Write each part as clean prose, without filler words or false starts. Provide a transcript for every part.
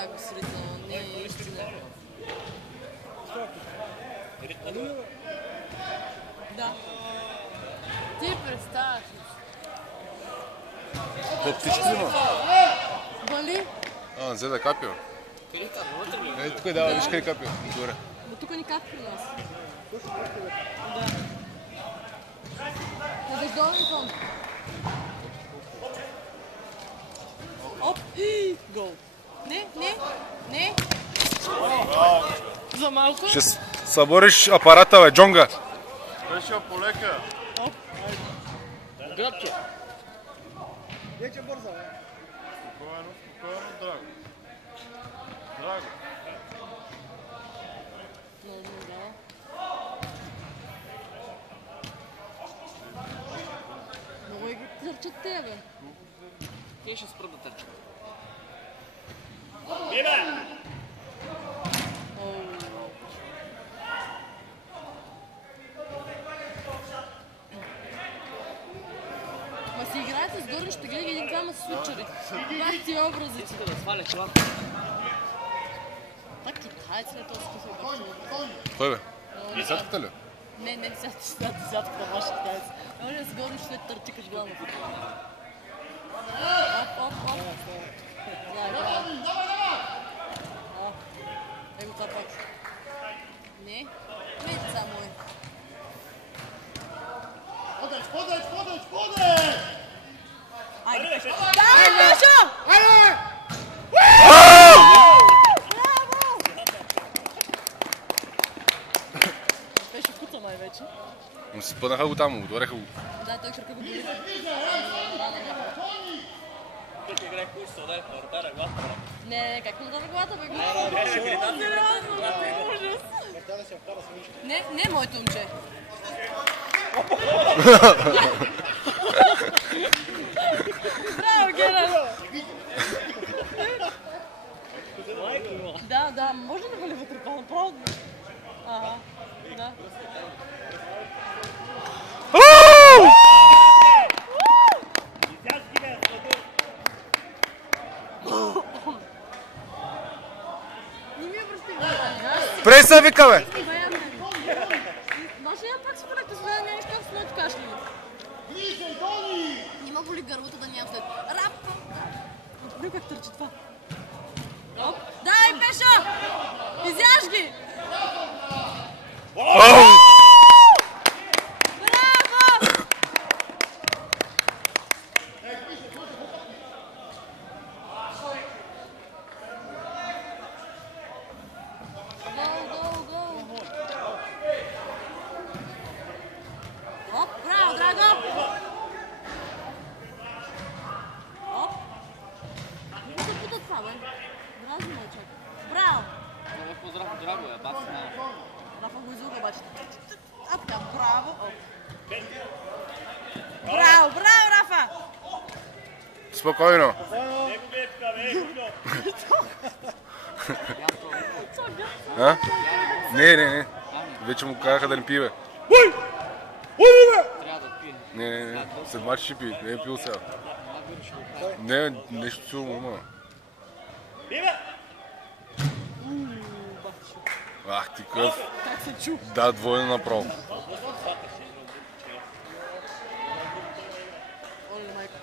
как го сритнала. Не е истина. Да. Ти представяш ли? То птички има. Бали? Не взе да капи. Ей, тук дава, виж къде капи. Горе. Но тук ни капи при нас. Да. На дъждовен фон. Оп! Гол. Не. За малко. Ще събориш апарата, бе, Джонга. Беше полека. Оп. Грабче. Вече бърза, бе. Спокойно, Драго. Драго. Много ги търчат те, бе. Те ще спрат да търчат. Ма си играете с Горен, ще гледа един-двама случари. Бах ти образите. Иска да сваля колата. Так китайц ли е този скифъл? Кой, бе? Десятката ли? Не, десятката ваша китайц. Може с Горен ще търчикаш главно. Оп. Его това пак. Не само е. Подеч! Айде, Пешо! Дай, Пешо! Айде! Пешо куца май вече. Но си пънаха го там, удареха го. Да, той крака го боли. Тук играе кой ще се удари на вратаря главата. Не, как му удари главата, бе? Не, моето момче. Браво, Геран! Да, може да бъде вътре по-направо? Ага, да. Не ми обръщай внимание. Преса, вика, бе! Може я пак според да няма нещо в своето кашляне. Нима боли гърлото да нямам след. Рап! Виж как търчи това. Оп! Дай, Пешо! Изяж ги! Браво! Оп, браво, Драго! Оп! Не се пута това, бе. Дразни ме чак. Браво! Много поздрав от Драго, бе, бак си няма. Рафа го излуга обаче. А така, браво! Браво, Рафа! Спокойно. А? Не. Вече му казаха да не пие, бе. Трябва да пие. Не. След матч ще пие. Не е пил сега. Не, нещо силно има. Ах, ти къв. Как се чу? Да, двойно направо. Оле, майко.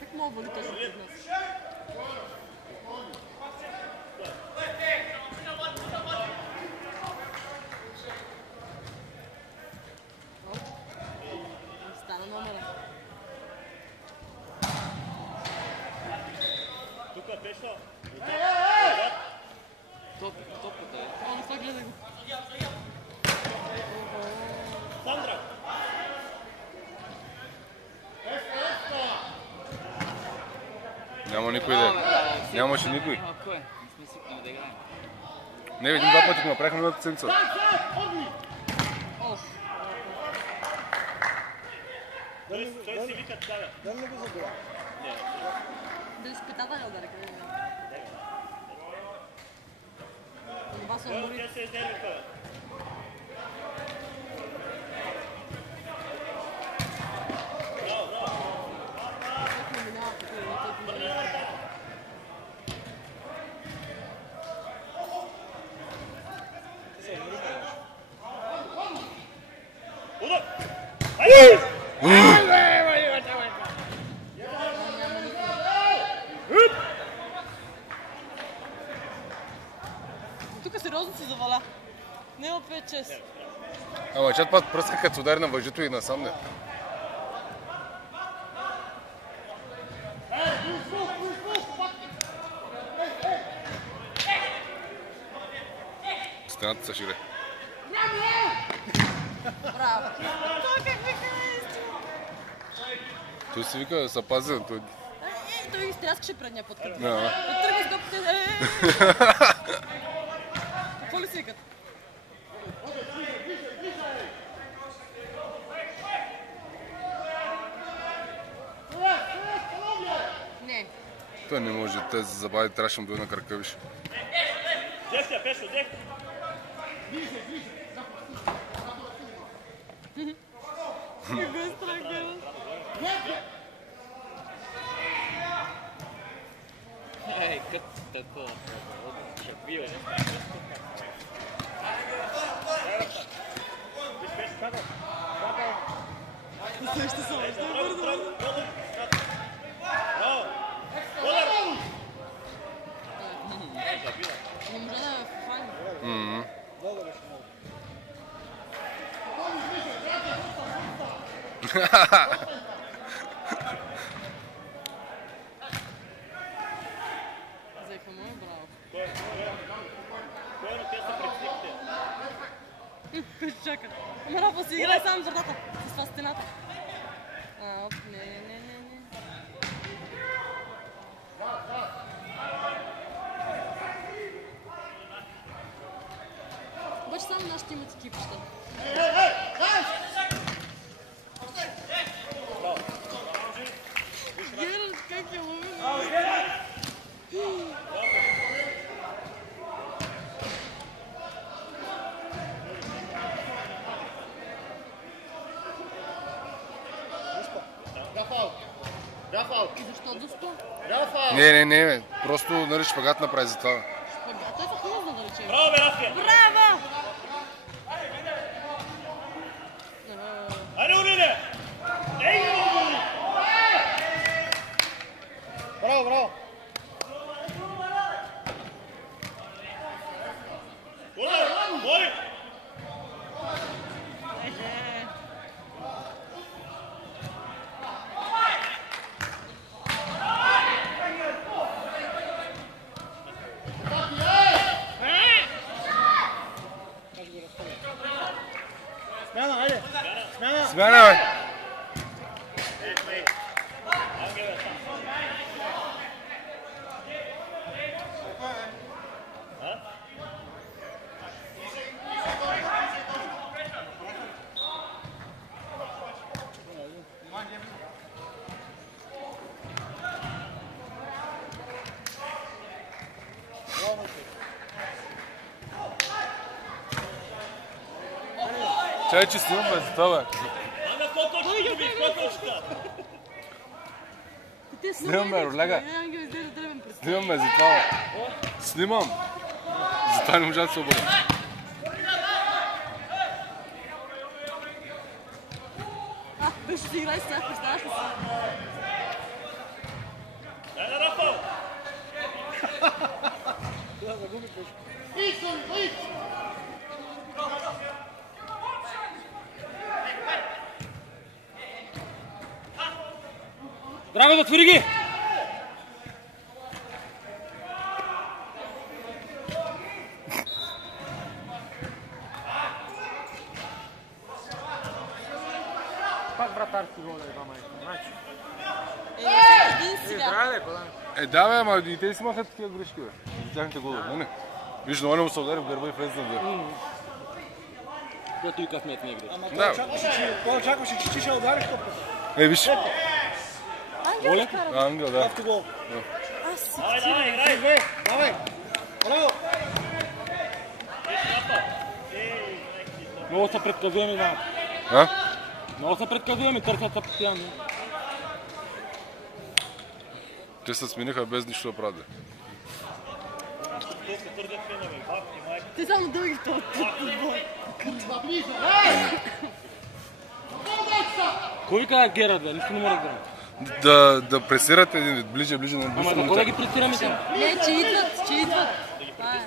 Как мога ли този от нас? Стана номера. Тук Пешо. Топката е. О, това гледай го. Сандра. Няма никой да е. Нямаше никой. Кой е? Не сме свикнали да играем. Не, един-два пъти го направихме миналата седмица. Дали не го забира? Дали изпитателя да рекрем? Това са умори. Тя се изнерви това. Удар! Тук сериозно си заваля. Няма 5-6. Ама чат път пръска като удари на въжето и насам не. Стената се шире. Браво. Той как вика истина. Той си вика да се пази. Той изтряскаше предния път. Да. Тръгна с гопите. Какво ли си викат? Не. Той не може, те се забави, трябваше му да на крака, виж. Дев се, Пешо, дев! Не го изтръгнал. Ей, като такова. Ще бива. Също съм още бързо. Браво! Удар! Не може да е файн. Много беше много. Взеха му, браво. Кой е на те са предсниките? Кой ще чака? Ама Рафа си играй сам с вратата. С това стената. Оп, не. Обаче само нашите имат екипища. Гералт, как е лови? И защо до 100? Не, просто нали шпагат направи за това. Той са хубаво да речем. Браво, бе, Рафия! Браво! Айде, Олине! Ей! Браво, браво! Удар! Бой! Смяна, айде! Смяна! Смяна, бе! Чай, че снимам бе за това, бе. Ана, кой точно би? Кой точно? Снимам, бе, Роляга. Ангел изглежда древен през. Снимам бе за това, бе. Снимам. Затова не можа да се обърна. Беше си играй с тях, представяш ли си? Айде, Рафал! Да, загуби пешко. Драго, затвори ги! Пак вратарски гол да е това, майко. Значи. Един сега. Здраве, бе, Да, бе, ама и те си маха такива грешки, бе. За тяхните голове, не? Виж, но му се удари в гърба и влезе на дър. Което и късмет не е грешка. Ама Да. той очакваше, че ще удариш топката. Виж. Ангел Оле? изкара. Ангел, да. Автогол. Аз си Давай, давай, играй! Давай! Браво! Много са предказуеми, знаят. А? Много са предказуеми, търсят са постоянно. Те се смениха без нищо да правят. Те само дълги в този футбол. Кой вика Герард, бе? Нищо не мога да разберем. Да пресирате един вид, ближе на Ама близо да кой да ги пресираме там? Не, че идват, че идват. Това е.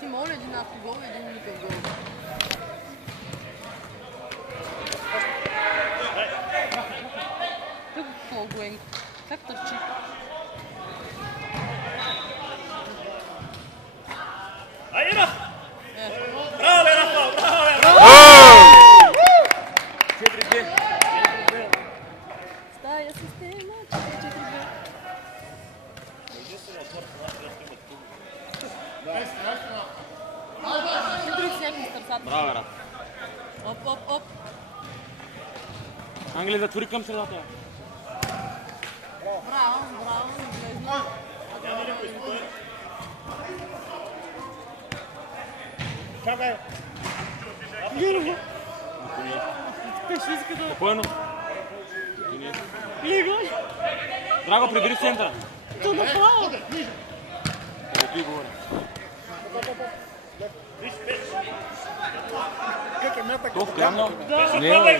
Ти моля един автогол и един никакъв гол. Какво Гоенко? Как търчи? Айде, Раф! Браво, бе, Рафа! Браво, бе! Стая система, 4-4-2. Ти други с някакви стърсата. Браво, бе, Раф. Оп, оп, оп. Англия затвори към средата. Браво, браво, изглежда. Чакай! Пеше иска да... Спокойно. Лига! Драго, прибери в центъра. То направо! Ти говори. То в крайна. Не, едва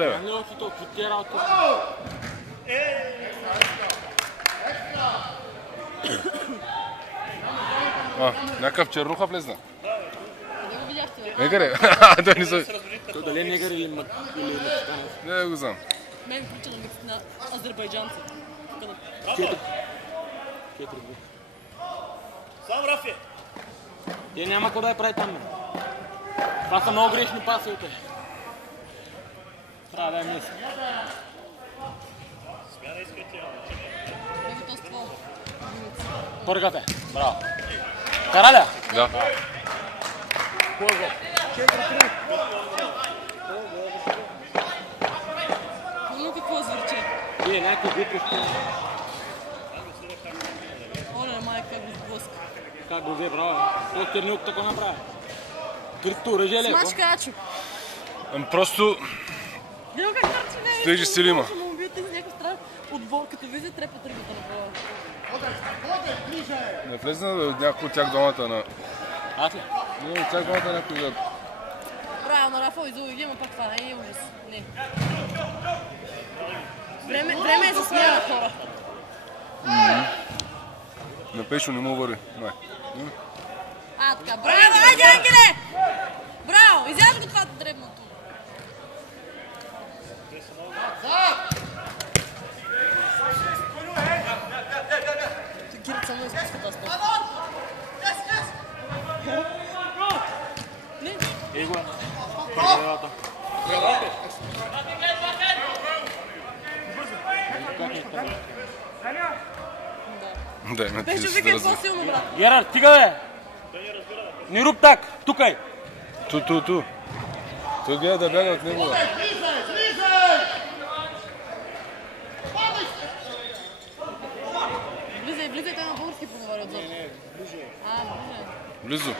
ли бе. Англия си то потира от тук. Някакъв чернуха влезна. Къде го видяхте, бе? Некъде? Той не са... Той дали е негър или мексиканец? Не го знам. Мен прича на азербайджанци. Четири букви. Сам, Рафи! Те няма какво да я прави там, бе. Това са много грешни пасовете. Трябва да я мисля. Смяна изкрития. Него то ствол. Пъргате. Браво. Караля? Да. Но какво звърче? Вие някакви битви ще... Оля, майка, как го сблъска. Как го взе, браво. Той Тернюк така направи. Крито оръжие ли е? Смачка Ачо. Просто Гледа как търчи, не? Стежи стил има. Ще му убиете с някакъв страх. Отбор, като влезе, трепа тръгата на пола. не влезна някой от тях двамата на... Аз ли? Не, от тях двамата някой да... Браво на Рафа и Зуги, ама пак това не е ужас. Не. Време е за смяна, хора. На Пешо не му върви. Май. А, така. Браво, айде, Ангеле! Браво, изяж го това дребното. Гират само изпуска тази спорт. Не, Ей го е. Първата. Да, ме ти беше се вика разни. по-силно, брат. Герард, стига бе! Не руб так, тукай! Ту. Той гледа да бяга от него. Бе. Влизай, той на български поговори отзад. А, Близо.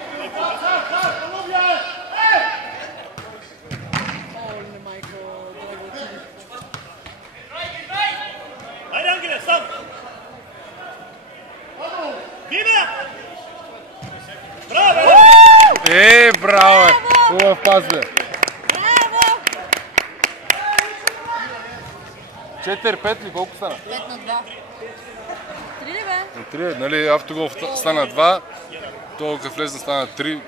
Оле, майко, драго отиди. Айде, Ангеле, сам! Бибе! Браво, бе! Браво, бе! Хубав пас, бе! Браво! 4-5 ли? Колко стана? 5 на 2. 3 ли бе? На 3, нали автогол стана 2, толкова влезна стана 3.